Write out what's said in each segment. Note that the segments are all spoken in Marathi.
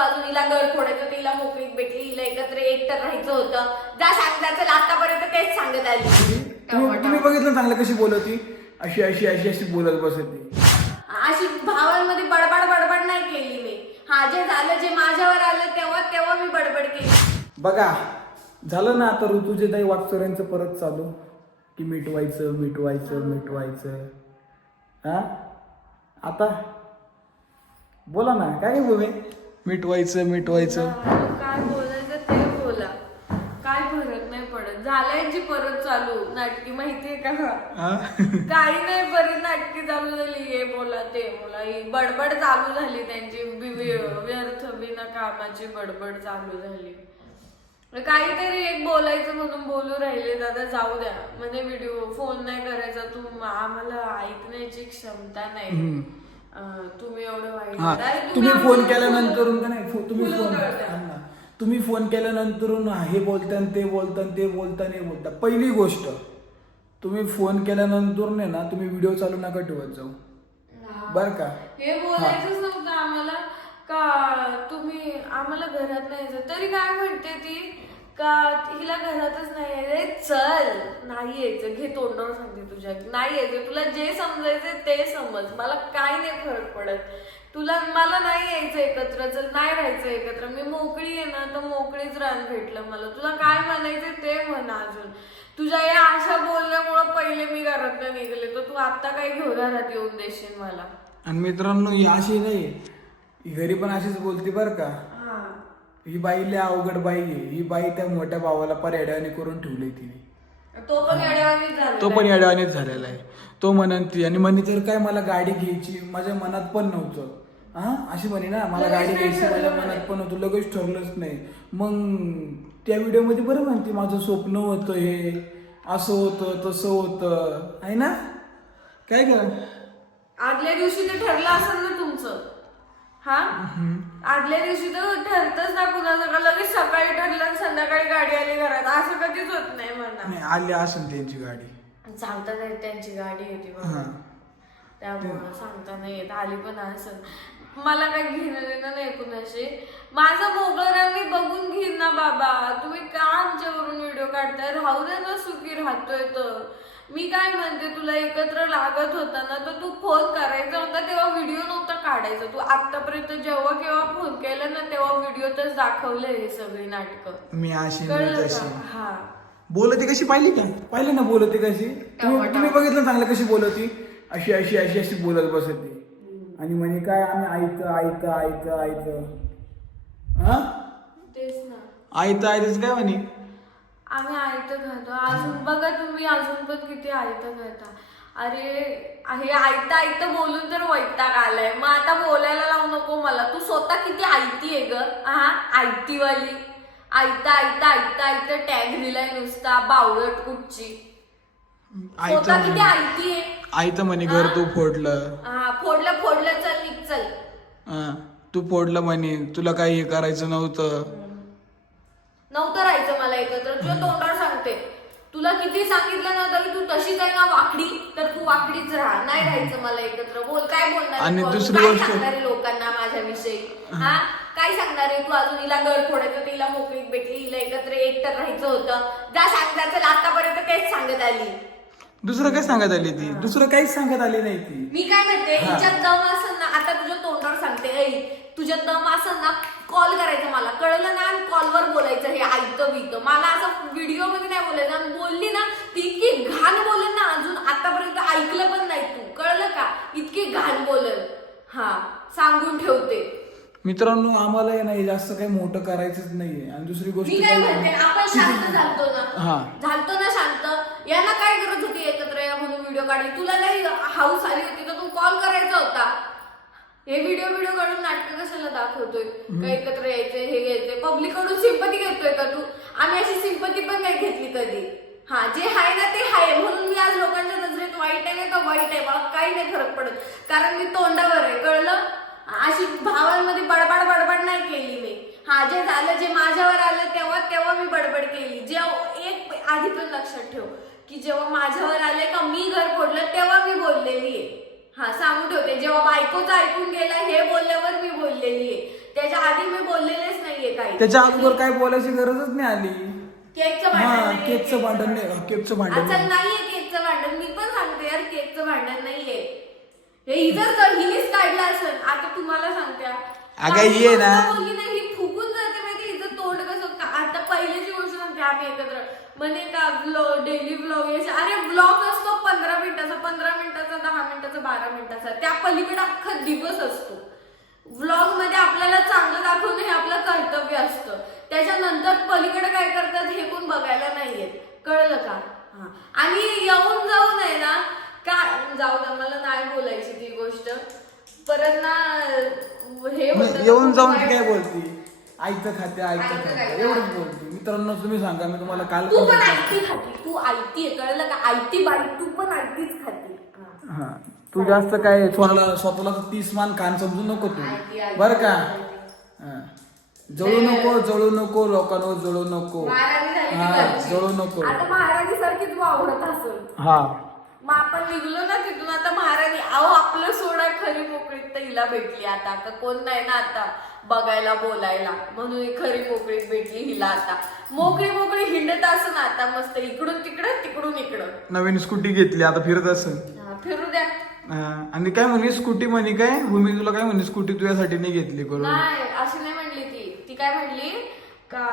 अजून हिला घर फोडायचं तिला मोकळीक भेटली हिला एकत्र एकटं राहायचं होतं. जा सांग जा चल आतापर्यंत तेच सांगत आली. तुम्ही तुम्ही बघितलं चांगलं कशी बोलत? होती अशी अशी अशी अशी बोलत बसत. ती अशी भावांमध्ये बडबड बडबड नाही केली मी. हा जे झालं जे माझ्यावर आलं तेव्हा तेव्हा मी बडबड केली. बघा झालं ना आता ऋतुजे दाई वागचोऱ्यांचं परत चालू. की मिटवायचं मिटवायचं मिटवायचं. हा? आता? बोला ना काय बोले मिटवायचं मिटवायचं. काय बोलायचं ते बोला. काय फरक नाही पडत. झालायची परत चालू. नाटकी माहितीये का? हा? काही नाही परत नाटकी चालू झाली. हे बोला ते बोला. ही बडबड चालू झाली त्यांची. बि- वि- व्यर्थ बिना कामाची बडबड चालू झाली. काहीतरी एक बोलायचं म्हणून बोलू राहिले. दादा जाऊ द्या. म्हणजे व्हिडिओ फोन नाही करायचा तू. आम्हाला ऐकण्याची क्षमता नाही. हम्म. तुम्ही एवढं वाईट हा तुम्ही फोन केल्यानंतर नाही? फो- तुम्ही फोन. हा ना. तुम्ही फोन केल्यानंतर हे बोलता ते बोलता ते बोलता हे बोलता पहिली गोष्ट तुम्ही फोन केल्यानंतर नाही ना तुम्ही व्हिडिओ चालू नका ठेवत जाऊ. हा. बर का? हे बोलायचंच नव्हतं आम्हाला. का तुम्ही आम्हाला घरात नाही तरी काय म्हणते ती? का हिला घरातच नाही अरे चल. नाही यायचं. घे तोंडावर सांगते तुझ्या. नाही यायचं. तुला जे समजायचं ते समज. मला काही नाही फरक पडत. तुला मला नाही यायचं एकत्र. चल नाही राहायचं एकत्र. मी मोकळी आहे ना तर मोकळीच रान भेटलं मला. तुला काय म्हणायचं ते म्हणा अजून. तुझ्या या अशा बोलण्यामुळं पहिले मी घरात निघले. तर तू आता काही घेऊ घरात येऊन देशील मला. आणि मित्रांनो ही अशी नाही. घरी पण अशीच बोलते बर का. हा बाई लय अवघड बाई आहे. ही बाई त्या मोठ्या भावाला पर्याडाने करून ठेवली तिने. तो पण येड्यावानी झाला तो पण याड्यावानेच झालेला आहे. तो म्हणन ती आणि म्हणे तर काय मला गाडी घ्यायची माझ्या मनात पण नव्हतं. हा? अशी म्हणे ना मला लगेच गाडी नाही घ्यायची ठरलं माझ्या म्हणे. मनात पण नव्हतं लगेच ठरलंच नाही. मग त्या व्हिडिओमध्ये बरं म्हणते माझं स्वप्न होतं हे असं होतं तसं होतं. आहे ना? काय कर आदल्या दिवशी ते ठरलं असेल ना तुमचं. हा? आदल्या दिवशी तर ठरतच ना कुणाचं का लगेच सकाळी ठरलं आणि संध्याकाळी गाडी आली घरात. असं कधीच होत नाही म्हणा. नाही आली असेल त्यांची गाडी. सांगता नाही त्यांची गाडी येते हा. बघा त्यामुळं सांगता नाही येत. आली पण असं मला काय घेणं देणं नाही कुणाशी. माझं मोगळं मी बघून घेईन ना बाबा. तुम्ही का आमच्यावरून व्हिडिओ काढताय? राहू दे ना सुखी राहतोय तर मी काय म्हणते तुला एकत्र लागत होता ना तर तू फोन करायचा होता तेव्हा व्हिडिओ नव्हता काढायचा. तू आतापर्यंत जेव्हा केव्हा फोन केला ना तेव्हा व्हिडिओतच दाखवले हे सगळी नाटकं. मी अशी मी कळलं तशी. का? हा. बोलते कशी? पाहिली का? पाहिली ना बोलते कशी? तुम्ही तुम्ही बघितलं ना चांगलं कशी बोलती? अशी अशी अशी अशी बोलत बसते आणि म्हणे काय आम्ही ऐक ऐक ऐक ऐक. हा? तेच ना. ऐकत ऐकच काय म्हणे? आम्ही आयत खातो अजून बघा तुम्ही अजून पण किती आयत खाता अरे हे आयतं आयतं बोलून तर वैताग आलाय. मग आता बोलायला लावू नको मला. तू स्वतः किती आयती आहे ग? हा आयतीवाली. आयता आयता आयता आयतं टॅग दिलाय नुसता बावळट कुठची. स्वतः किती आयती आहे? म्हणे घर तू फोडलं. हा फोडलं फोडलं चल निघ चल. हा, तू फोडलं म्हणे. तुला काही हे करायचं नव्हतं. नव्हतं राहायचं मला एकत्र. तुला किती सांगितलं ना तरी तू तशीच आहे ना वाकडी? तर तू वाकडीच राहा. नाही राहायचं मला एकत्र. बोल काय बोलणार आणि तू? दुसरी काय गोष्ट- सांगणार आहे लोकांना माझ्याविषयी? हा. काय सांगणार आहे तू? अजून हिला घर फोडायचं तिला मोकळीक भेटली हिला एकत्र एकटं राहायचं होतं. जा सांग जा चल. आतापर्यंत तेच सांगत आली. दुसरं काय सांगत आली ती? दुसरं काहीच सांगत आली नाही ती. मी काय म्हणते. हिच्यात दम असेल ना. आता तुझ्या तोंडावर सांगते ऐ तुझ्यात दम असेल ना कॉल करायचा मला. कळलं ना आणि कॉलवर बोलायचं हे ऐकतं बिकतं. मला असं व्हिडिओमध्ये नाही बोलायचं. आणि बोलली ना ती इतकी घाण बोलेल ना अजून आतापर्यंत ऐकलं पण नाही तू. कळलं का? इतकी घाण बोलेल. हा सांगून ठेवते. मित्रांनो आम्हाला हे नाही जास्त काही मोठं करायचंच नाहीये. आणि दुसरी गोष्ट मी काय म्हणते आपण शांत झालतो हा. ना झालतो ना शांत. यांना काय गरज होती एकत्र या म्हणून व्हिडिओ काढली तुला नाही हाऊस आली होती तर तू कॉल करायचा होता. हे व्हिडिओ व्हिडिओ काढून नाटक कशाला दाखवतोय? का एकत्र यायचे हे घ्यायचे पब्लिककडून सिंपती घेतोय का तू? आम्ही अशी सिंपती पण नाही घेतली कधी. हा जे आहे ना ते आहे. म्हणून मी आज लोकांच्या नजरेत वाईट आहे ना तर वाईट आहे? मला काही नाही फरक पडत. कारण मी तोंडावर आहे. कळलं? अशी भावांमध्ये बडबड बडबड नाही केली मी. हा जे झालं जे माझ्यावर आलं तेव्हा तेव्हा मी बडबड केली. जेव्हा एक आधी पण लक्षात ठेव की जेव्हा माझ्यावर आले का मी घर फोडलं तेव्हा मी बोललेली आहे. हा सांगून ठेवते. जेव्हा बायकोचं ऐकून गेलं हे बोलल्यावर मी बोललेली आहे. त्याच्या आधी मी बोललेलेच नाहीये काही. त्याच्या अगोदर काय बोलायची गरजच नाही आली. केकचं हा भांडण केकचं भांडण नाही. केकचं भांडण अच्छा नाही. नाहीये केकचं भांडण. मी पण सांगते यार केकचं भांडण नाहीये. हे हिजर तर हिनेच काढलं असेल. आता तुम्हाला सांगते हा. अगं, ही आहे ना. बोलली नाही ही फुगून जाते माहिती हिचं तोंड कसं का- आता पहिल्याची गोष्ट सांगते आम्ही एकत्र. म्हणे का ब्लॉग डेली ब्लॉग अरे ब्लॉग असतो पंधरा मिनिटाचा बारा मिनिटाचा. त्या पलीकडे अख्खा दिवस असतो. व्लॉगमध्ये आपल्याला चांगलं दाखवणं हे आपलं कर्तव्य असतं. त्याच्यानंतर पलीकडे काय करतात हे कोण बघायला नाहीये. कळलं का? हा. आणि येऊन जाऊन आहे ना काय? जाऊ द्या मला नाही बोलायची ती गोष्ट. परत ना हे येऊन जाऊन. काय बोलती? आईचं खाते आईचं खाते. एवढंच बोलते. मित्रांनो तुम्ही सांगा मी तुम्हाला काल तू पण. आयती खाती. तू आयती आहे कळलं का? आयती बाई तू पण आयतीच खाती. हा. तू जास्त काय स्वतःला स्वतःला तीस मान खान समजू नको तू. बर का. हा. जळू नको जळू नको लोकांवर जळू नको. महाराणी झाली ती हा घरची. जळू नको. आता महाराणी सारखी तू आवडत असेल. हा. मग आपण निघलो ना तिथून आता महाराणी अहो आपलं सोडा खरी मोकळीत तर हिला भेटली आता. का कोण नाही ना आता बघायला बोलायला. म्हणून ही खरी मोकळीत भेटली हिला आता. मोकळी मोकळी हिंडत असं ना आता मस्त. इकडून तिकडं तिकडून इकडं. नवीन स्कूटी घेतली आता फिरत असेल हा, फिरू द्या. आणि काय म्हणे स्कूटी म्हणे काय भूमी तुला काय म्हणे स्कूटी तुझ्यासाठी नाही घेतली करून नाही अशी नाही म्हणली ती ती काय म्हणली का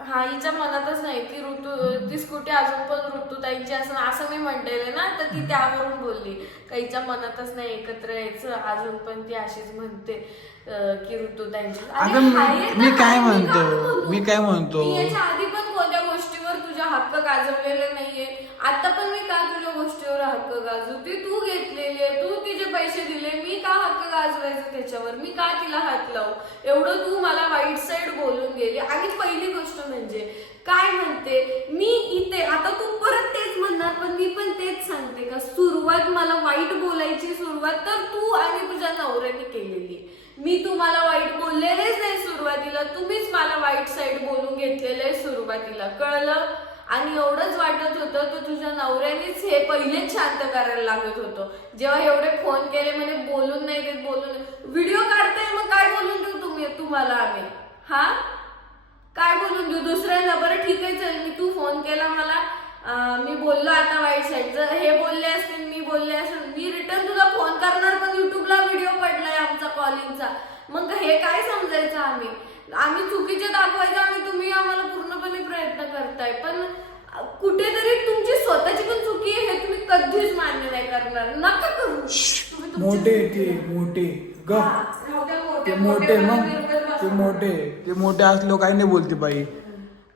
हा हिच्या मनातच नाही की ऋतू ती स्कूटी अजून पण ऋतुताईंची असं असं मी म्हणलेले ना तर ती त्यावरून बोलली का हिच्या मनातच नाही एकत्र यायचं अजून पण ती अशीच म्हणते अं, की ऋतुताईंची अरे अगं, मी- आहे ना, मी काय म्हणतो? का? मी काय म्हणतो? मी याच्या आधी पण कोणत्या गोष्टीवर हक्क त्याच्यावर. मी का तिला हात लावू? एवढं तू मला वाईट साईड बोलून गेली. आणि पहिली गोष्ट म्हणजे काय म्हणते? मी इथे आता तू परत तेच म्हणणार पण मी पण तेच सांगते का? सुरुवात मला वाईट बोलायची सुरुवात तर तू आणि तुझ्या नवऱ्याने केलेली. मी तुम्हाला वाईट बोललेलेच नाही सुरुवातीला. तुम्हीच मला वाईट साईड बोलून घेतलेलं आहे सुरुवातीला. कळलं? आणि एवढंच वाटत होतं की तुझ्या नवऱ्यानेच हे पहिलेच शांत करायला लागत होतं. जेव्हा एवढे फोन केले म्हणे बोलून नाही देत बोलून व्हिडिओ काढताय मग काय बोलून देऊ तुम्ही तुम्हाला आम्ही? हा? काय बोलून देऊ? दुसऱ्यांदा बरं ठीक आहे चल मी तू फोन केला मला. मी बोललो आता वाईट साईड जर हे बोलले असतील मी बोलले असेल मी रिटर्न तुला फोन करणार पण युट्यूबला व्हिडिओ पडलाय आमचा कॉलिंगचा मग हे काय समजायचं आम्ही? आम्ही चुकीचे दाखवायचं आणि तुम्ही आम्हाला पूर्णपणे प्रयत्न करताय पण कुठेतरी तुमची स्वतःची पण चुकी आहे हे तुम्ही कधीच मान्य नाही करणार. नका करू. तुम्ही तुमची मोठे ते मोठे ग. हा, मोठे ते मोठे मोठे मग ते. मोठे ते मोठे असलो काही नाही बोलते बाई.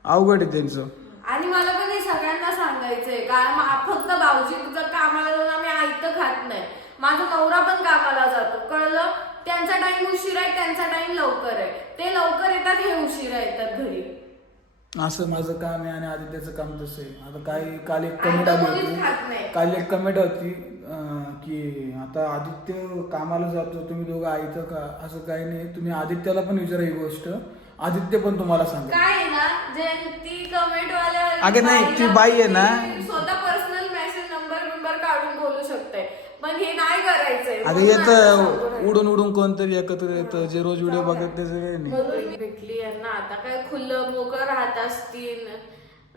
अवघड आहे त्यांचं. आणि मला पण हे सगळ्यांना सांगायचंय का मा- फक्त भाऊजी तुझं कामाला जाऊन आम्ही ऐकतं खात नाही. माझा नवरा पण कामाला जातो. कळलं? त्यांचा टाइम उशीर आहे त्यांचा टाइम लवकर आहे. ते लवकर येतात हे उशिरा येतात घरी. असं माझं काम आहे आणि आदित्यचं काम तसं आहे. आता काय काल एक कमेंट आली होती. काल एक कमेंट होती अं, की आता आदित्य कामाला जातो तुम्ही दोघं आईचं का? असं काही नाही. तुम्ही आदित्याला पण विचारा ही गोष्ट. आदित्य पण तुम्हाला सांगा काय आहे ना जे ती कमेंट वाल्या अगं नाही, ती बाई आहे ना. ती स्वतः पर्सनल मेसेज नंबर बिंबर काढून बोलू शकते. पण हे नाही करायचंय. सांगू येतं. उडून उडून कोणतरी एकत्र येतं जे रोज व्हिडिओ बघत त्याचं काही नाही म्हणून मी भेटली यांना. आता काय खुल्लं मोकळं राहत असतील.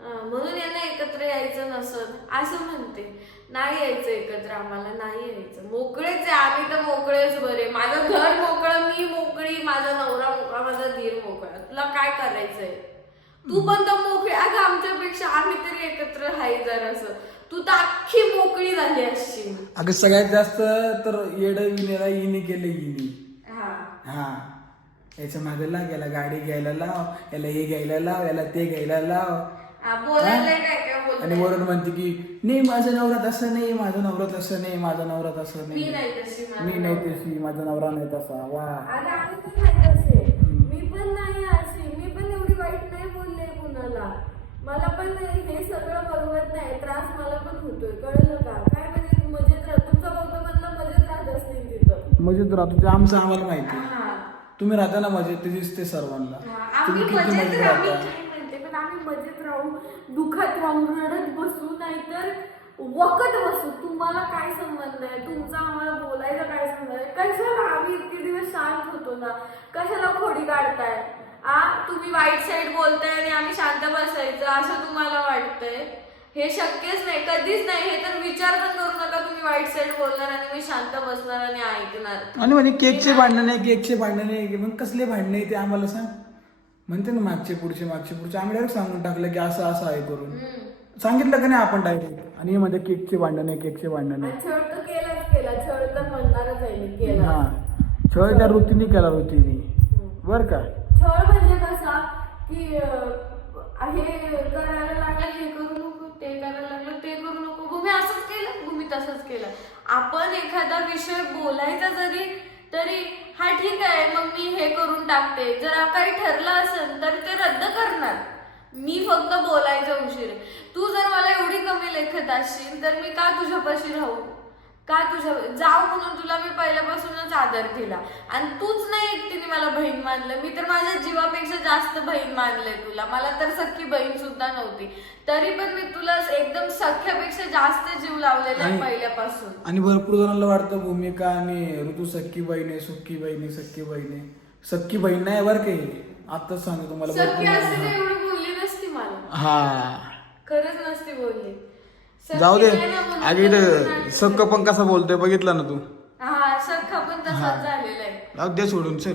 अं, म्हणून यांना एकत्र यायचं नसत असं म्हणते. नाही यायचं एकत्र आम्हाला नाही यायचं. मोकळेच आहे. आम्ही तर मोकळेच बरे. माझं घर मोकळं मी मोकळी माझा नवरा मोकळा माझा धीर मोकळा. तुला काय करायचंय? तू पण तर मोकळी. अगं आमच्यापेक्षा आम्ही तरी एकत्र आहे जरासं. तू तर अख्खी मोकळी झाली असशील. अगं सगळ्यात जास्त तर येड विनेला इने केलं इनी हा. हा. याच्या मागे लाग याला गाडी घ्यायला लाव याला हे घ्यायला लाव याला ते घ्यायला लाव. हा, बोलायला काय काय आणि वरून म्हणते की नाही माझा नवरा तसं नाही माझा नवरा तसं नाही माझा नवरा तसं मी नाही नाही तशी माझा मी नाही तशी माझा नवरा नाही तसा वा. आम्ही पण नाही मी पण नाही अशी मी पण एवढी वाईट नाही बोलले कुणाला. मला पण हे सगळं बरोबर नाही त्रास मला पण होतोय कळलं का? काय म्हणजे मजेत राह तुमचं बघतो म्हणलं मजेत राहत असतील तिथं. तर राहतो ते आमचं आम्हाला माहिती आहे. हा. तुम्ही राहता ना मजेत ते दिसते सर्वांना. हा, तुम्ही किती मजेत मजेत राहू राहता. काय म्हणते पण आम्ही मजेत राहू दुखात राहू रडत बसू नाहीतर वकट बसू. तुम्हाला काय संबंध आहे? तुमचा आम्हाला बोलायचा काय संबंध आहे? कशाला आम्ही इतके दिवस शांत होतो ना. कशाला खोडी काढताय? आ तुम्ही वाईट साईड बोलताय आणि आम्ही शांत बसायचं असं तुम्हाला वाटतंय? हे शक्यच नाही कधीच नाही. हे तर विचार पण करू नका तुम्ही वाईट साईड बोलणार आणि मी शांत बसणार आणि ऐकणार. आणि म्हणे केकचे भांडण आहे केकचे भांडण आहे मग कसले भांडण आहे ते आम्हाला सांग. म्हणते ना मागचे पुढचे मागचे पुढचे. आम्ही डायरेक्ट सांगून टाकलं की असं असं आहे करून. सांगितलं का नाही आपण डायरेक्ट आणि हे मध्ये केकचे भांडण आहे केकचे भांडण आहे छळ तर केलाच केला. छळ तर म्हणणारच आहे केला. हा. छळ त्या वृत्तीने केला वृत्तीने. बर का? म्हणजे की हे करायला लागलं हे करू नको ते करायला लागलं ते करू नको. भूमी असंच केलं भूमी तसंच केलं. आपण एखादा विषय बोलायचा जरी तरी हा ठीक आहे मग मी हे करून टाकते. जर काही ठरलं असेल तर ते रद्द करणार. मी फक्त बोलायचं उशीर. तू जर मला एवढी कमी लेखत असशील तर मी का तुझ्यापाशी राहू? का तुझ्या जाऊ म्हणून तुला मी पहिल्यापासूनच आदर केला. आणि तूच नाही एकटीने मला बहीण मानलं. मी तर माझ्या जीवापेक्षा जास्त बहीण मानले तुला. मला तर सख्खी बहीण सुद्धा नव्हती. तरी पण मी तुला एकदम सख्यापेक्षा जास्त जीव लावलेला आहे आणि- पहिल्यापासून. आणि भरपूर जणांना वाटतं भूमिका आणि ऋतू सख्खी बहीण आहे सुक्की बहीण आहे सख्खी बहीण आहे. सख्खी बहीण नाही बरं काही आताच सांगतो तुम्हाला सख्खी भरपूर असते एवढी बोलली नसती मला. हा. खरंच नसती बोलली. जाऊ दे. नाटकं सक्क पण कसा बोलतोय बघितलं ना तू? हा सख्खा पण तसाच झालेला आहे. जाऊ दे सोडून चल.